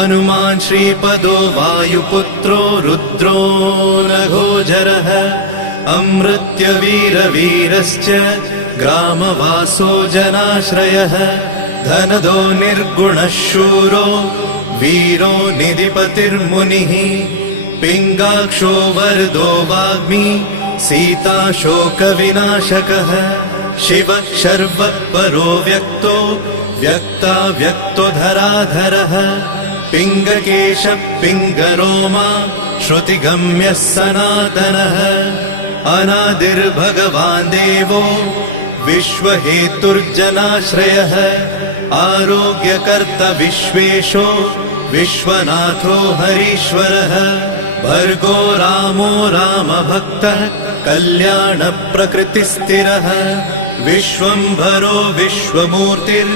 हनुमान् श्रीपदो वायुपुत्रो रुद्रो नघोजरः अमृत्यवीरवीरश्च ग्रामवासो जनाश्रयः धनदो निर्गुणः शूरो वीरो निधिपतिर्मुनिः पिङ्गाक्षो वरदो वाग्मी सीताशोकविनाशकः शिवः शर्वपरो व्यक्तो व्यक्ताव्यक्तो धराधरः पिङ्गकेशः पिङ्गरोमा श्रुतिगम्यः सनातनः अनादिर्भगवान् देवो विश्वहेतुर्जनाश्रयः आरोग्यकर्ता विश्वेशो विश्वनाथो हरीश्वरः भर्गो रामो रामभक्तः कल्याणप्रकृतिस्थिरः विश्वम्भरो विश्वमूर्तिर्